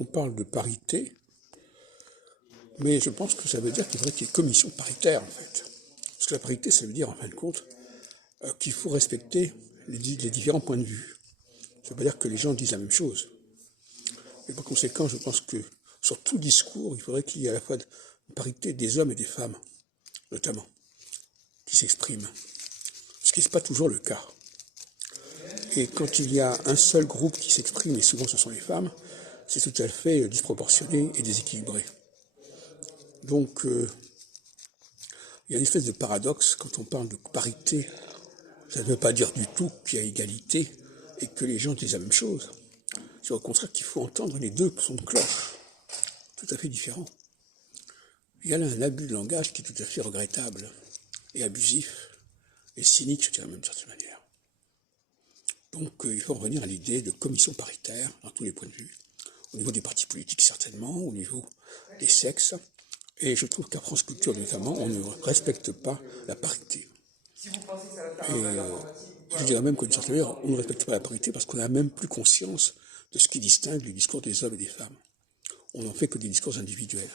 on parle de parité, mais je pense que ça veut dire qu'il faudrait qu'il y ait une commission paritaire, en fait. Parce que la parité, ça veut dire, en fin de compte, qu'il faut respecter les différents points de vue. Ça veut pas dire que les gens disent la même chose. Et par conséquent, je pense que sur tout discours, il faudrait qu'il y ait à la fois une parité des hommes et des femmes, notamment, qui s'expriment. Ce qui n'est pas toujours le cas. Et quand il y a un seul groupe qui s'exprime, et souvent ce sont les femmes, c'est tout à fait disproportionné et déséquilibré. Donc, il y a une espèce de paradoxe quand on parle de parité. Ça ne veut pas dire du tout qu'il y a égalité et que les gens disent la même chose. C'est au contraire qu'il faut entendre les deux sons de cloche, tout à fait différents. Il y a là un abus de langage qui est tout à fait regrettable et abusif et cynique, je dirais même d'une certaine manière. Donc il faut revenir à l'idée de commission paritaire dans tous les points de vue, au niveau des partis politiques certainement, au niveau des sexes, et je trouve qu'à France Culture notamment, on ne respecte pas la parité. Et je dirais même qu'une certaine manière, on ne respecte pas la parité parce qu'on n'a même plus conscience de ce qui distingue le discours des hommes et des femmes. On n'en fait que des discours individuels.